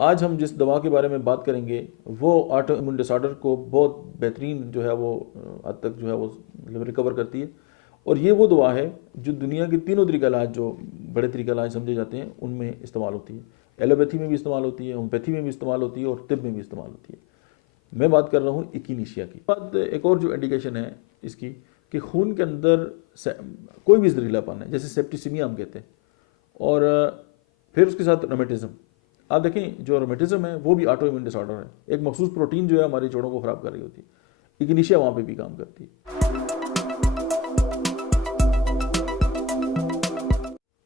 आज हम जिस दवा के बारे में बात करेंगे वो ऑटो इम्यून डिसऑर्डर को बहुत बेहतरीन जो है वो हद तक जो है वो मतलब रिकवर करती है। और ये वो दवा है जो दुनिया के तीनों तरीका इलाज जो बड़े तरीका इलाज समझे जाते हैं उनमें इस्तेमाल होती है। एलोपैथी में भी इस्तेमाल होती है, होम्योपैथी में भी इस्तेमाल होती है और तिब में भी इस्तेमाल होती है। मैं बात कर रहा हूँ इकिनीशिया की। बाद एक और जो इंडिकेशन है इसकी कि खून के अंदर कोई भी जहरीलापन है, जैसे सेप्टिसिमिया हम कहते हैं, और फिर उसके साथ रोमेटिज्म। आप देखें जो रोमेटिज्म है वो भी ऑटो इम्यून डिसऑर्डर है। एक मखसूस प्रोटीन जो है हमारी जोड़ों को ख़राब कर रही होती है। इकिनीशिया वहाँ पे भी काम करती है।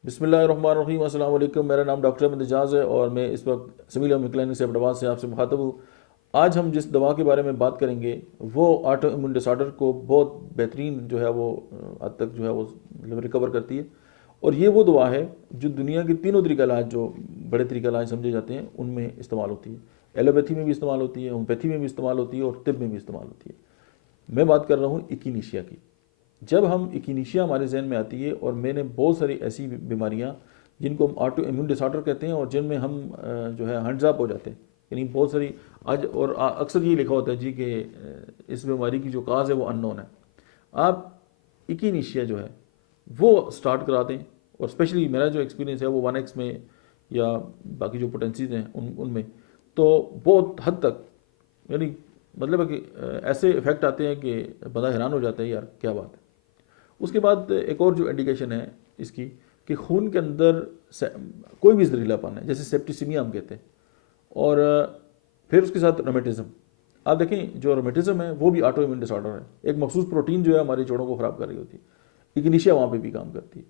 बिस्मिल्लाहिर्रहमानिर्रहीम, अस्सलाम वालेकुम। मेरा नाम डॉक्टर अहमद एजाज है और मैं इस वक्त सिविल क्लिनिक से अहमदाबाद से आपसे मुखातब हूँ। आज हम जिस दवा के बारे में बात करेंगे वो ऑटो इम्यून डिसऑर्डर को बहुत बेहतरीन जो है वो हद तक जो है वो मतलब रिकवर करती है। और ये वो दवा है जो दुनिया के तीनों तरीका इलाज जो बड़े तरीका इलाज समझे जाते हैं उनमें इस्तेमाल होती है। एलोपैथी में भी इस्तेमाल होती है, होम्योपैथी में भी इस्तेमाल होती है और तिब में भी इस्तेमाल होती है। मैं बात कर रहा हूँ इकिनीशिया की। जब हम इकिनीशिया हमारे जहन में आती है, और मैंने बहुत सारी ऐसी बीमारियाँ जिनको हम ऑटो इम्यून डिसऑर्डर कहते हैं और जिनमें हम जो है हैंड्स अप हो जाते हैं, यानी बहुत सारी आज और अक्सर ये लिखा होता है जी कि इस बीमारी की जो काज है वो अननोन है। आप इकिनीशिया जो है वो स्टार्ट करा दें, और स्पेशली मेरा जो एक्सपीरियंस है वो 1x में या बाकी जो पोटेंसीज हैं उनमें तो बहुत हद तक, यानी मतलब है कि ऐसे इफेक्ट आते हैं कि बंदा हैरान हो जाता है यार क्या बात है। उसके बाद एक और जो इंडिकेशन है इसकी कि खून के अंदर कोई भी जहरीलापन है, जैसे सेप्टिसिमिया हम कहते हैं, और फिर उसके साथ रोमेटिज्म। आप देखें जो रोमेटिज्म है वो भी ऑटो इम्यून डिसऑर्डर है। एक मखसूस प्रोटीन जो है हमारी जोड़ों को ख़राब कर रही होती है। इकिनीशिया वहाँ पे भी काम करती है।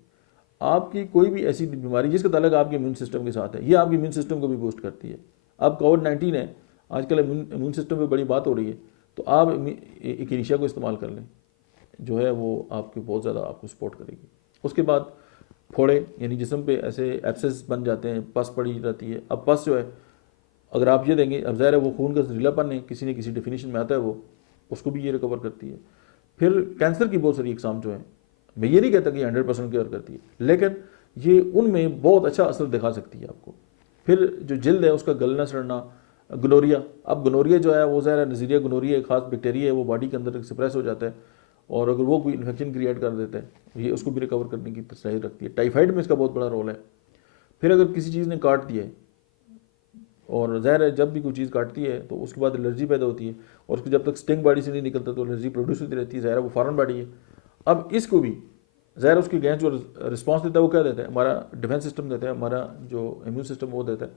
आपकी कोई भी ऐसी बीमारी जिसका ताल्लुक आपके इम्यून सिस्टम के साथ है, ये आपके इम्यून सिस्टम को भी बूस्ट करती है। अब कोविड-19 है, आजकल इम्यून सिस्टम पे बड़ी बात हो रही है, तो आप इकिनीशिया को इस्तेमाल कर लें, जो है वो आपके बहुत ज़्यादा आपको सपोर्ट करेगी। उसके बाद फोड़े, यानी जिस्म पे ऐसे एब्सेस बन जाते हैं, पस पड़ी रहती है। अब पस जो है अगर आप ये देंगे, अब ज़ाहिर है वो खून का जहरीलापन है, किसी न किसी डेफिनेशन में आता है वो, उसको भी ये रिकवर करती है। फिर कैंसर की बहुत सारी इकसाम जो है, मैं ये नहीं कहता कि 100% क्योर करती है, लेकिन ये उनमें बहुत अच्छा असर दिखा सकती है आपको। फिर जो जल्द है उसका गलना सड़ना, गनोरिया। अब गनोरिया जो है वो ज़ाहिर नज़ीरिया गनोरिया एक खास बैक्टीरिया है, वो बॉडी के अंदर एक्सप्रेस हो जाता है, और अगर वो कोई इन्फेक्शन क्रिएट कर देता है ये उसको भी रिकवर करने की सलाहियत रखती है। टाइफाइड में इसका बहुत बड़ा रोल है। फिर अगर किसी चीज़ ने काट दिया है, और ज़ाहिर है जब भी कोई चीज़ काटती है तो उसके बाद एलर्जी पैदा होती है, और उसको जब तक स्टिंग बॉडी से नहीं निकलता तो एलर्जी प्रोड्यूस होती रहती है। ज़ाहिर है वो फॉरेन बॉडी है। अब इसको भी ज़ाहिर उसकी गैस जो रिस्पॉन्स देता है वो क्या देता है, हमारा डिफेंस सिस्टम देता है, हमारा जो इम्यून सिस्टम वो देता है।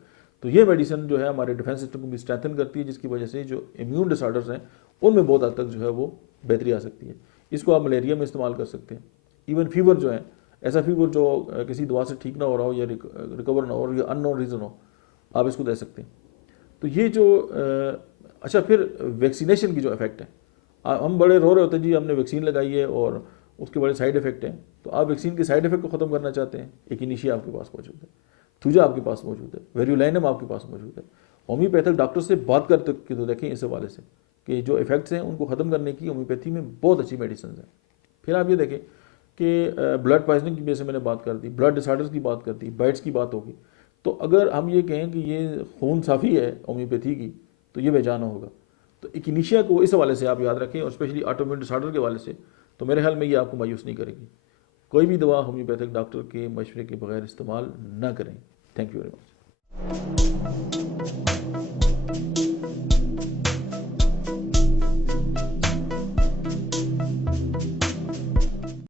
तो ये मेडिसिन जो है हमारे डिफेंस सिस्टम को भी स्ट्रेंथन करती है, जिसकी वजह से जो इम्यून डिसऑर्डर्स हैं उनमें बहुत हद तक जो है वो बेहतरी आ सकती है। इसको आप मलेरिया में इस्तेमाल कर सकते हैं। इवन फीवर जो है, ऐसा फीवर जो किसी दवा से ठीक ना हो रहा हो या रिकवर ना हो और या अननोन रीज़न हो, आप इसको दे सकते हैं। तो ये जो अच्छा, फिर वैक्सीनेशन की जो इफेक्ट है, हम बड़े रो रहे होते हैं जी हमने वैक्सीन लगाई है और उसके बड़े साइड इफेक्ट हैं, तो आप वैक्सीन के साइड इफेक्ट को ख़त्म करना चाहते हैं, इकिनीशिया आपके पास मौजूद है, थूजा आपके पास मौजूद है, वेरुलाइनम आपके पास मौजूद है। होम्योपैथिक डॉक्टर से बात करते तो देखें इस हवाले से कि जो इफेक्ट्स हैं उनको ख़त्म करने की होम्योपैथी में बहुत अच्छी मेडिसिन हैं। फिर आप ये देखें कि ब्लड पॉइजनिंग की वजह से मैंने बात कर दी, ब्लड डिसऑर्डर्स की बात कर दी, बाइट्स की बात होगी। तो अगर हम ये कहें कि ये खून साफ़ी है होम्योपैथी की, तो ये बेजाना होगा। तो इकिनीशिया को इस हवाले से आप याद रखें, और स्पेशली ऑटोइम्यून डिसऑर्डर के हवाले से, तो मेरे ख्याल में ये आपको मायूस नहीं करेगी। कोई भी दवा होम्योपैथिक डॉक्टर के मशवरे के बगैर इस्तेमाल ना करें। Thank you very much.